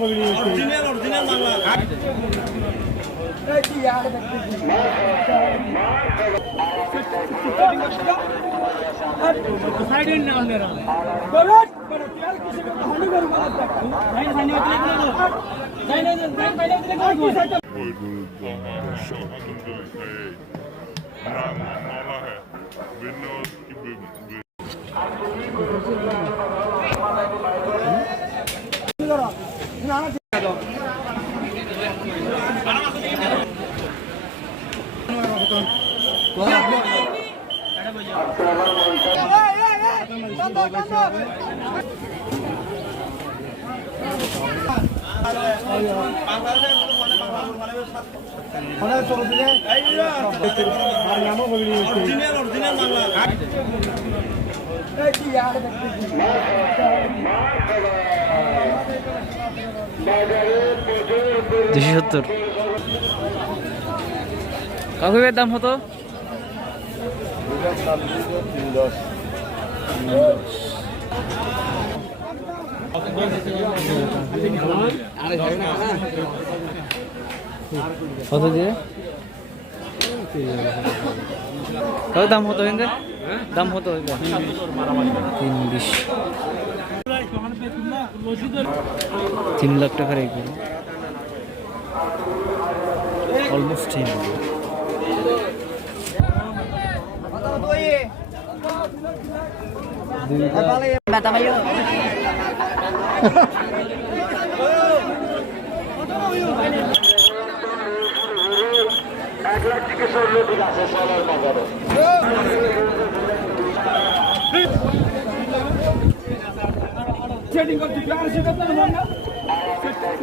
नाम नाला দুশো সত্তর। কাকুবের দাম কত? কত দিয়ে? কত দাম হতো হিন্দে দাম হতো তিন বিশ তিন লাখ টাকার এগুলো অলমোস্ট এক লাখ চিকিৎসক লোক আছে সবার মাথারে ট্রেডিং করতে কি আর সেটা তো না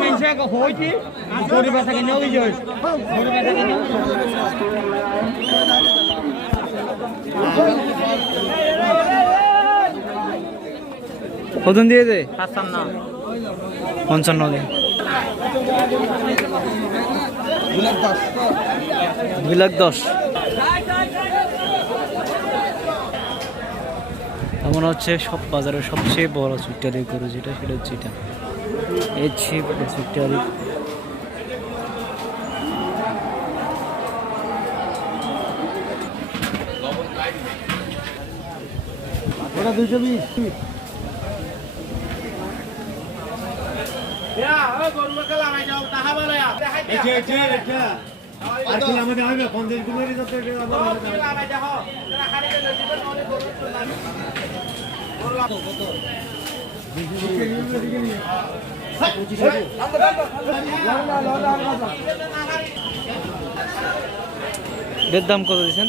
তিন কতন দিয়ে দে। পঞ্চান্ন দে। দুই লাখ দশ। এমন হচ্ছে সব বাজারের সবচেয়ে বড় চুইটারি গরু যেটা সেটা হচ্ছে এটা। এই ছিপ চুইটারি। ওটা দুইশো বিশ। আমাদের হবে পঞ্চাশ কুমারী এর দাম কত দিয়েছেন?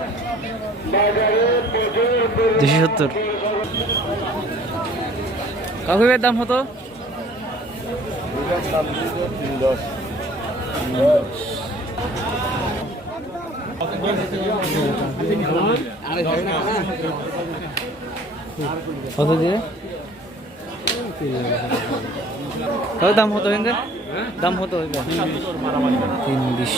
দুশো সত্তর। দাম হতো কত দিয়ে? কত দাম হতো হিন্দে দাম হইবে? তিন বিশ।